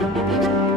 Thank you.